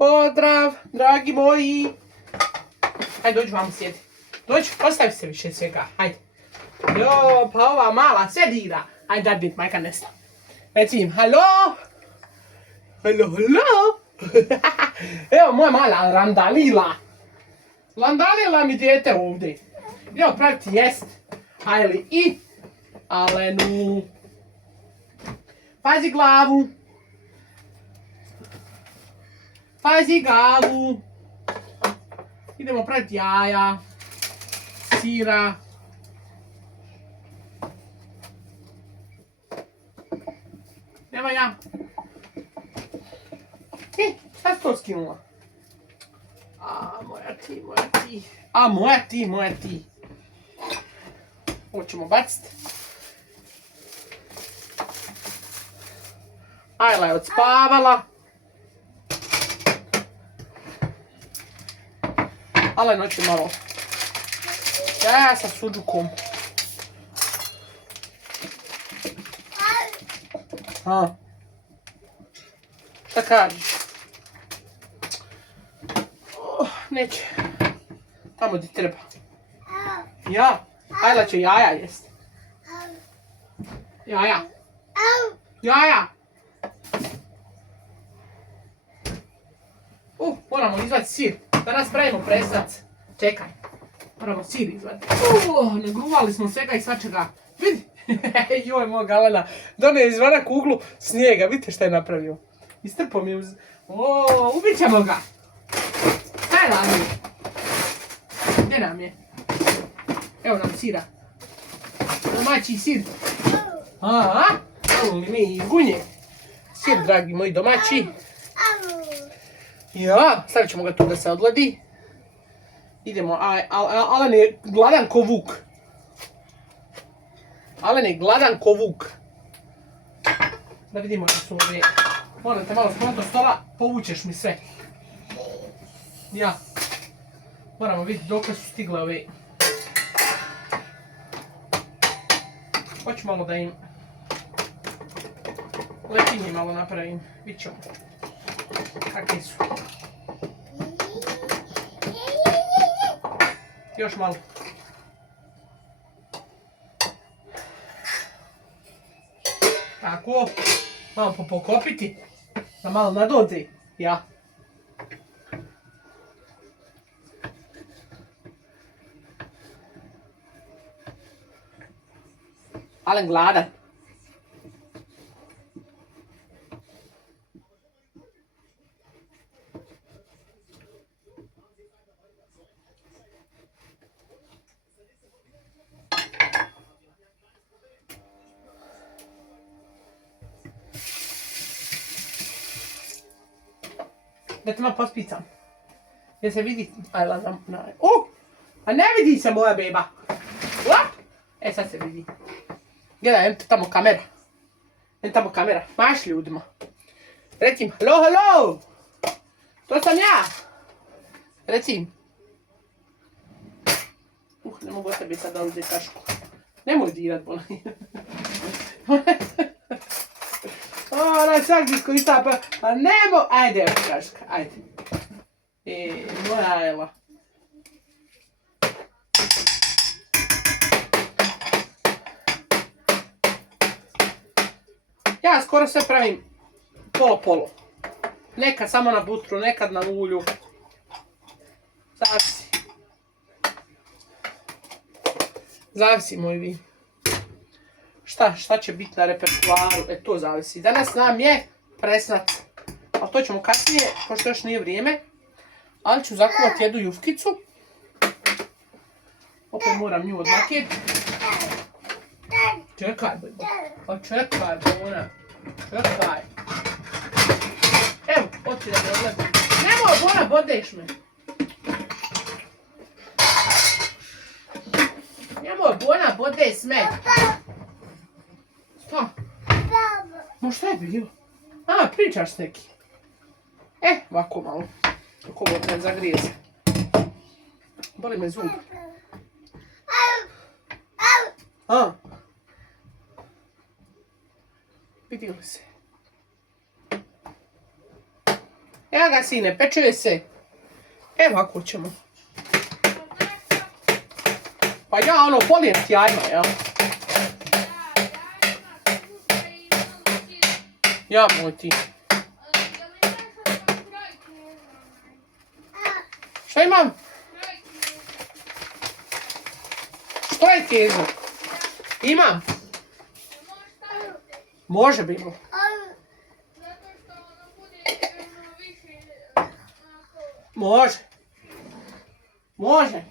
Pozdrav, dragi moji. Hajde, dođi vam sjedi. Dođi, postavi se više svega. Hajde. Jo, pa ova mala sve dira. Hajde, da bit, majka nesta. Reci im, halo. Halo. Evo moja mala randalila. Randalila mi dijete ovdje. Idemo praviti jest. Ajli i Alenu. Pazi glavu. Pazi glavu. Idemo praviti jaja. Sira. Nema ja. Šta si to skinula? Moja ti. Ovo ćemo baciti. Ajla je odspavala. Ale noći malo. Ja sa suđukom. Šta kažeš? Neće. Tamo gdje treba. Ja? Ajla će jaja jest. Jaja. Moramo izvati sir. Danas pravimo preslac. Čekaj. Moramo sir izvati. Nagruvali smo svega i svačega. Vidi. Joj, moj galena. Donio izvana kuglu snijega. Vidite šta je napravio. Istrpo mi uz... ubit ćemo ga. Šta je radio? Gdje nam je? Evo nam sira. Domaći sir. Evo li mi iz gunje. Sir, dragi moji domaći. Ja, stavit ćemo ga tu da se odladi. Idemo, Alen je gladan ko vuk. Da vidimo da su ove... Moram te malo skloniti od stola, povučeš mi sve. Ja. Moramo vidjeti dok su stigle ove... Hoću malo da im... lepinje malo napravim. Vidit ćemo. Kakvi su. Još malo. Tako. Malo pokopiti. Da malo nadodri. Ja. Alen gladan. Da te malo pospicam. Gdje se vidi? Ajla, a ne vidi se moja beba. Sad se vidi. Gledaj, jem tamo kamera. Maš ljudima. Recim, halo. To sam ja. Recim. Ne mogu od tebi sad da uzeti kašku. Nemoj dirat, bolan. Ona čak iskoristava pa nemo... Ajde, kaška, ajde. Moja Ela. Ja skoro sve pravim polo. Nekad samo na butru, nekad na ulju. Zavisi moj vi. Šta će biti na repertuaru, to zavisi. Danas nam je presnac. Ali to ćemo kasnije, pošto još nije vrijeme. Ali ću zakuvati jednu jufkicu. Opet moram nju odmakijeti. Čekaj, bojbo. Čekaj. Evo, hoći da me odgledam. Nemoj, Bona, bodeš me. Nemoj, Bona, bodeš me. Šta? Ma šta je bilo? Pričaš neki. Ovako malo. Kako ovo ne zagrije se. Boli me zub. Vidi li se? Evo ga sine, peče se. Evo ako ćemo. Pa ja ono polijem ti jajma, jel? Ja moj ti. Šta imam? Što je kezo? Imam. Može bilo. Može. Može.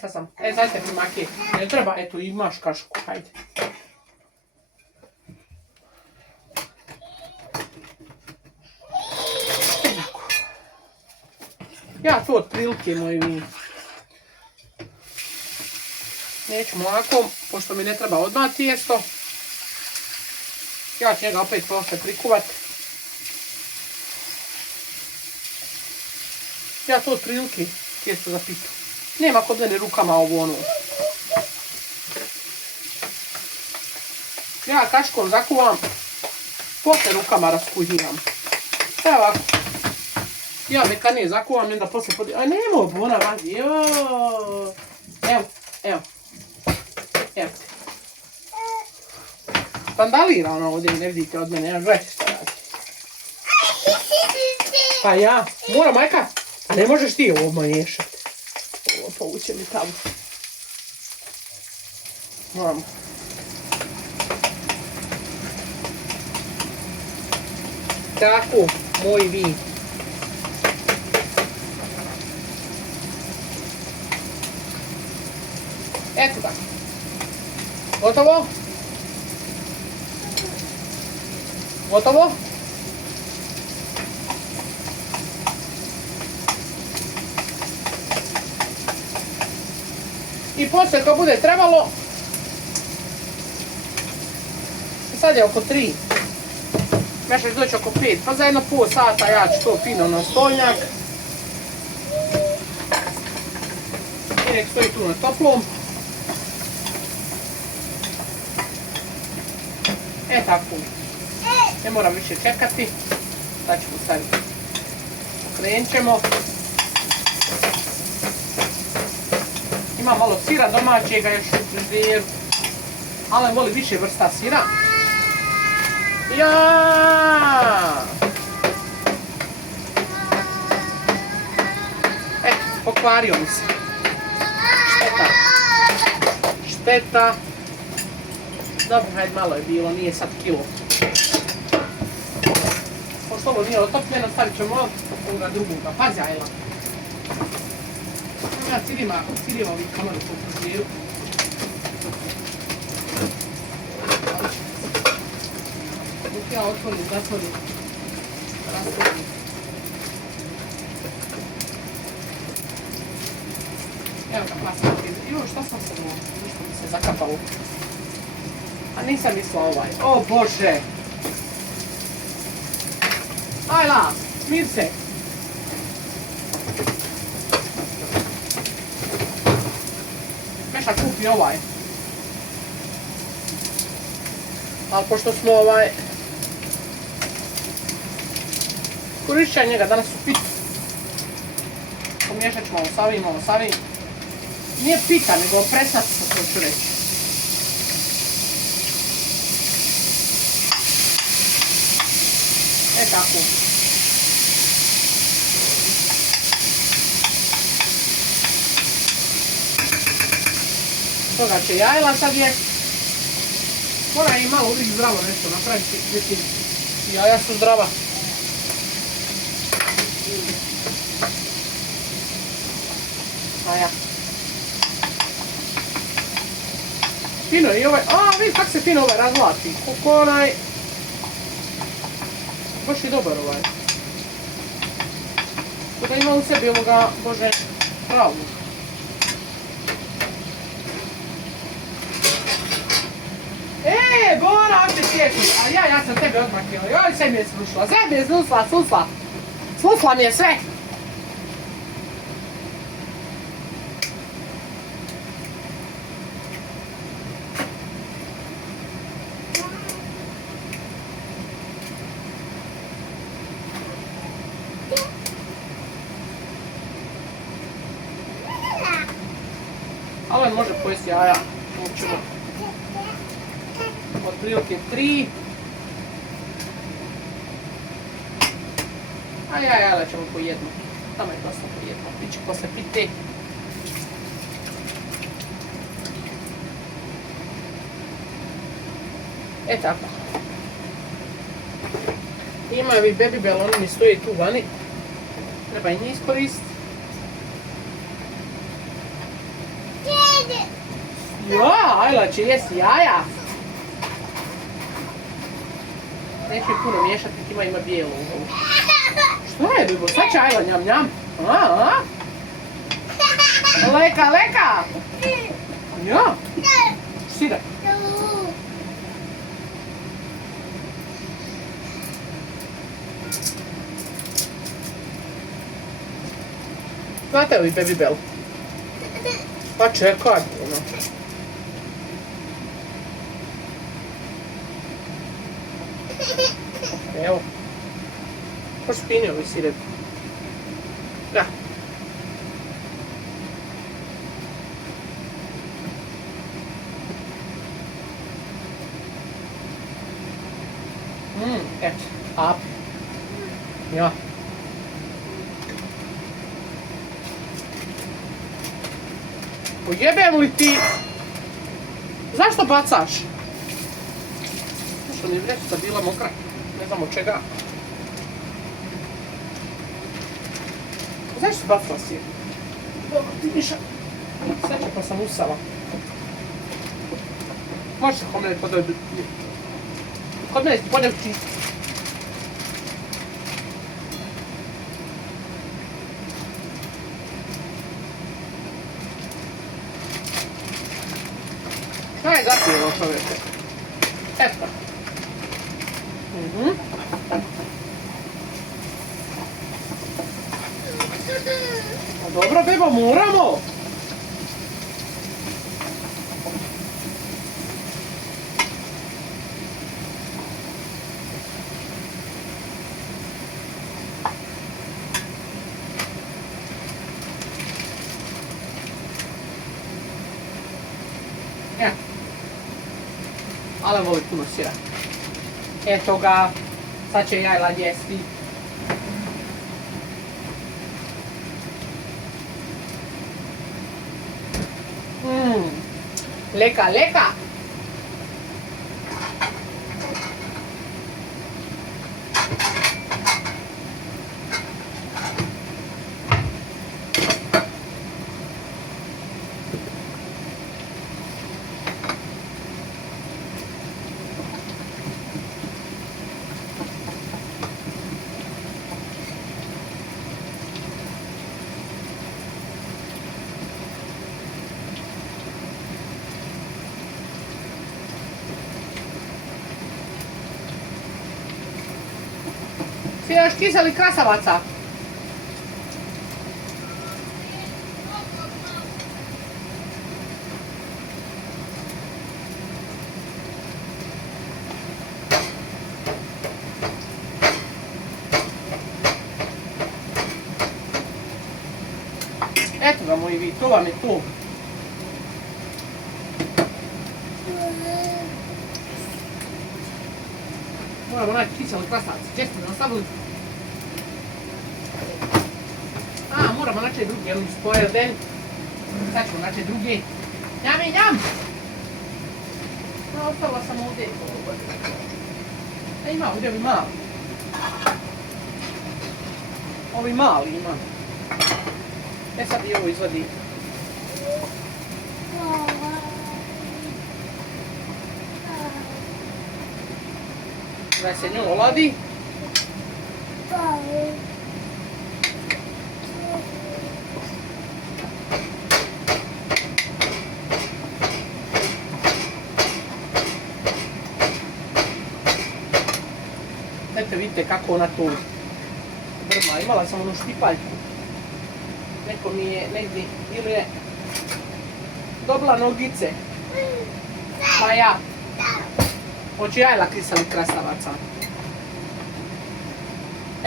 Sad sam. Sad se primakije. Ne treba, eto imaš kašku, hajde. Ja to otprilike moji vin. Neću mlakom, pošto mi ne treba odmah tijesto. Ja ću njega opet poslije prikuvat. Ja to otprilike tijesto za pitu. Nema kod mene rukama ovo ono. Ja kaškom zakuvam, poslije rukama raskuhiram. Evo ovako. Ja mekanije zakuvam i onda poslije podijem. Aj nemoj bona radi. Evo. Evo te. Vandalira ona ovdje, ne vidite od mene. Gledajte što radi. Pa ja. Mora majka. Ne možeš ti ovo miješati. Ovo povuće mi tamo. Moramo. Tako, moj vin. Eto tako. Gotovo? Gotovo? I poslije kad bude trebalo, sad je oko 3, Meša će doći oko 5, pa za jedno pol sata ja ću to fino na stolnjak. I nek stoji tu na toplom. Tako. Ne moram više čekati. Sad ćemo staviti. Okrenut ćemo. Ima malo sira domaćega još u frižideru. Ali voli više vrsta sira. Ja! Pokvario mi se. Šteta. Šteta. Dobro, hajde, malo je bilo, nije sad kilo. Pošto ovo nije otopljeno, stavit ćemo ovoga drugoga. Pazi, ajla. Ja cirima ovih kameru po frižideru. Dok ja otvorim, zatvorim. Rastavim. Evo ga pasta. Joj, šta sam se ovo? Ništa mi se zakapalo. A nisam mislila ovaj. O Bože! Ajla, smir se! Meša kupi ovaj. Ali pošto smo korišća njega danas u pitu. Pomiješat ćemo ovo s ovim. Nije pita, nego presnatica, to ću reći. Tako. Toga će jajla sad je. Mora i malo uvijek zdravo nešto napraviti. Mislim, jaja su zdrava. A ja. Fino i ovaj, vidi kak se fino ovaj razvlači. Kako onaj. Baš je dobar ovaj. Kada ima u sebi ovoga, Bože, pravu. Bona, ovdje sjeći. A ja sam tebe odmakila. Joj, sve mi je srušila. Sve mi je susla. Susla mi je sve. Ali on može pojesti jaja. Učimo. Od prilike 3. A jaja ćemo po jednu. Tamo je dosta po jednu. Biće posle pite. E tako. Imaju i Babybel, oni mi stoje tu vani. Treba i njih iskoristiti. Ja, Ajla će jesti jaja. Neću ih puno miješati, ima bijelu. Što je, Bibo? Sad će Ajla njam njam. A? Leka, leka! Ja? Sida. Znate li Babybel? Pa čekaj, ono. Evo. Pa spini ovi sirevi. Da. Eto, api. Ja. Pojebem li ti? Zašto bacaš? Zašto mi vrećica bila mokra? Ne znam od čega. Zašto bacila si je? Dobro, ti miša. Sve će pa sam usala. Možeš se kod mene podobiti. Kod mene ti podobiti. Šta je zapijelo čovječe? Eto. Dobro, beba, moramo. Ja. Ale voli puno sira. Eto ga. Sad će Jajla jesti. Leka, leka! Svi još kiseli krasavaca. Eto ga moji vi, to vam je to. Moramo naći kiseli krasavac. Česti nam stavili. Moramo naći drugi, oni spoje den. Sad ćemo naći drugi. Njam i njam! Ostala sam ovdje. Ima ovdje ovi mali. Ovi mali ima. Sad i ovo izvadi. Da se nju oladi. Eto vidite kako ona tu vrma. Imala sam onu štipaljku. Neko mi je negdje ili je dobila nogice. Pa ja. Hoću Jajla kiseli krastavaca.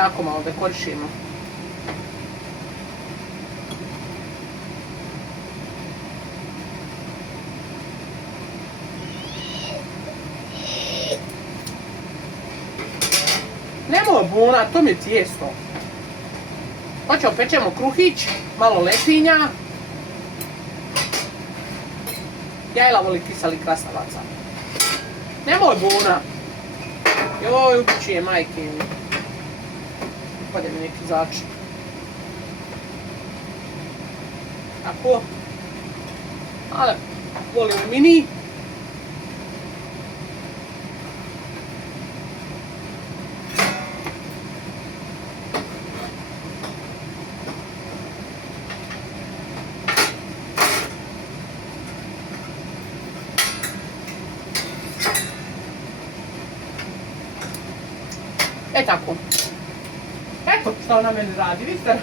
Ako malo dekorišimo. buna, to mi je tijesto. Hoćemo, pečemo kruhić, malo lepinja. Jajla voli kiseli krastavaca. Nemoj buna. Joj, ubići je majke mi. Upade mi neki začin. Tako. Ali, volim mini. E tako. Eto što ona meni radi, vidite?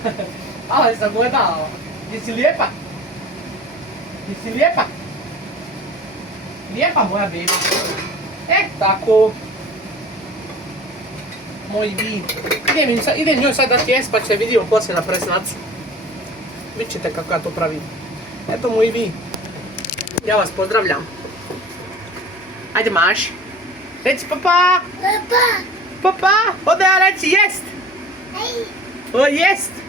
Ali sam gledala. Jesi lijepa? Jesi lijepa? Lijepa moja beba. E tako. Moj vid. Idem njoj sad dati jest pa će vidimo poslije na presnacu. Vidjet ćete kako ja to pravim. Eto moj vid. Ja vas pozdravljam. Ajde maši. Reci papa. Papa. Papa, ode ja reći jest. O jest.